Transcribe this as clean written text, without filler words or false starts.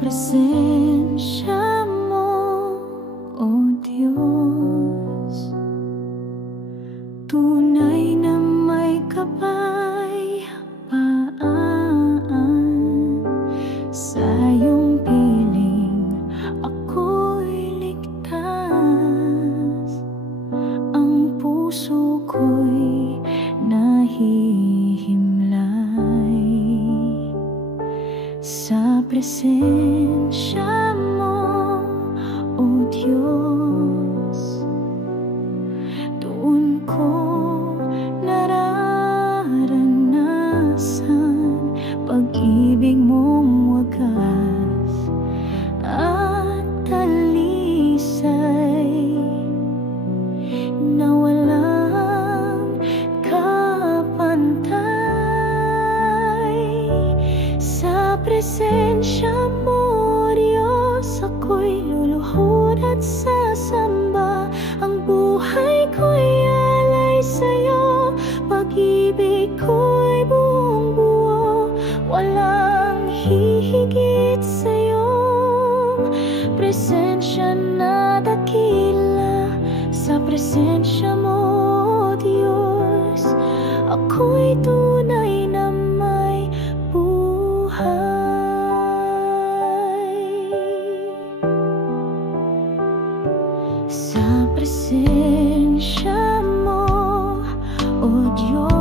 presensya mo, O Diyos, tunay na may kapayapaan. Sa iyong piling ako'y ligtas, ang puso ko'y nahihimlay sa presensya mo, O Diyos. Doon ko nararanasan pag-ibig mong wagas at talisay na walang kapantay. Sa presensya mo, Diyos, ako'y luluhod at sasamba. Ang buhay ko'y alay sa'yo, pag-ibig ko'y buong buo. Walang hihigit sa'yong presensya na dakila. Sa presensya mo, Diyos, ako'y tunay na may buhay. Sa presensya mo, O Diyos,